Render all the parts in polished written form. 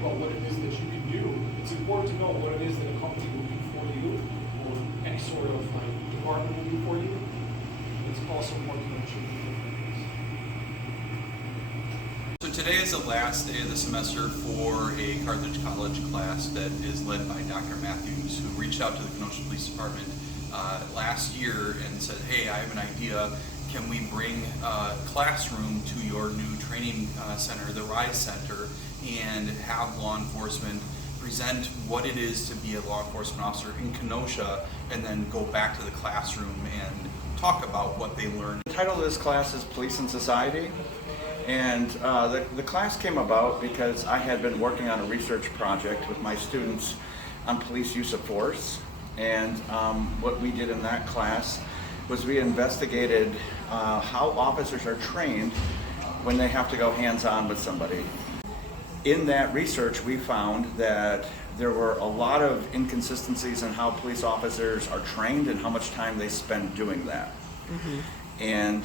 about what it is that you can do. It's important to know what it is that a company will do for you, or any sort of like department will do for you. It's also important to know what you can do. So today is the last day of the semester for a Carthage College class that is led by Dr. Matthews, who reached out to the Kenosha Police Department last year and said, hey, I have an idea. Can we bring a classroom to your new training center, the RISE Center, and have law enforcement present what it is to be a law enforcement officer in Kenosha, and then go back to the classroom and talk about what they learned. The title of this class is Police and Society, and the class came about because I had been working on a research project with my students on police use of force, and what we did in that class was we investigated how officers are trained when they have to go hands-on with somebody. In that research, we found that there were a lot of inconsistencies in how police officers are trained and how much time they spend doing that. Mm-hmm. And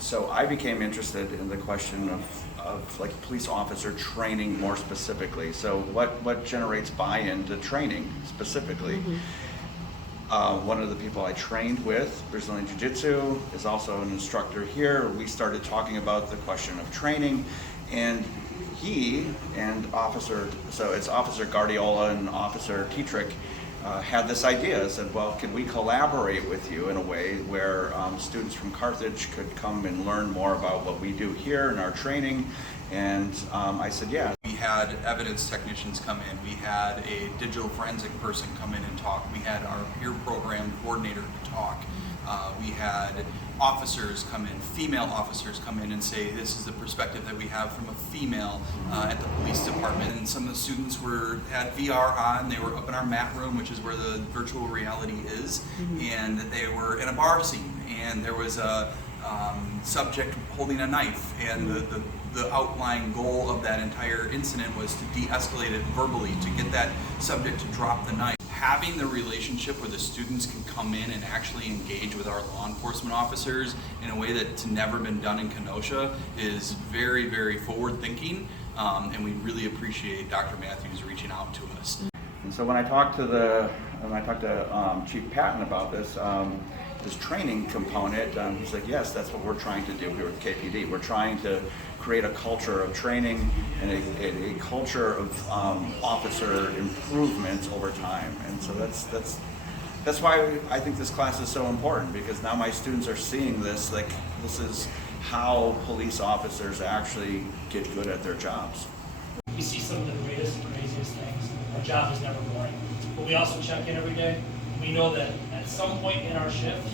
so I became interested in the question of like police officer training more specifically. So what generates buy-in to training specifically? Mm-hmm. One of the people I trained with, Brazilian Jiu-Jitsu, is also an instructor here. We started talking about the question of training, and he and it's Officer Guardiola and Officer Tetrick had this idea. Said, well, can we collaborate with you in a way where students from Carthage could come and learn more about what we do here in our training? And I said, yeah. We had evidence technicians come in, we had a digital forensic person come in and talk, we had our peer program coordinator talk, we had officers come in, female officers come in and say this is the perspective that we have from a female at the police department. And some of the students had VR on, they were up in our mat room, which is where the virtual reality is, and they were in a bar scene, and there was a subject holding a knife, and the outlying goal of that entire incident was to de-escalate it verbally, to get that subject to drop the knife. Having the relationship where the students can come in and actually engage with our law enforcement officers in a way that's never been done in Kenosha is very, very forward-thinking, and we really appreciate Dr. Matthews reaching out to us. And so when I talked to Chief Patton about this training component, he's like, yes, that's what we're trying to do here with KPD. We're trying to create a culture of training and a culture of officer improvement over time. And so that's why I think this class is so important, because now my students are seeing this, like this is how police officers actually get good at their jobs. We see some of the greatest and craziest things. Our job is never boring. But we also check in every day. We know that at some point in our shift,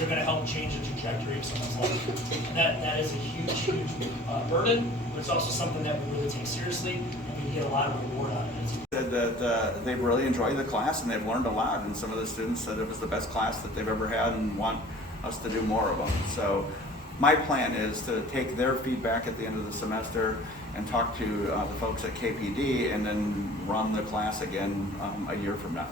we're going to help change the trajectory of someone's life. And that is a huge burden, but it's also something that we really take seriously, and we get a lot of reward out of it. Said that they really enjoyed the class and they've learned a lot, and some of the students said it was the best class that they've ever had and want us to do more of them. So my plan is to take their feedback at the end of the semester and talk to the folks at KPD, and then run the class again a year from now.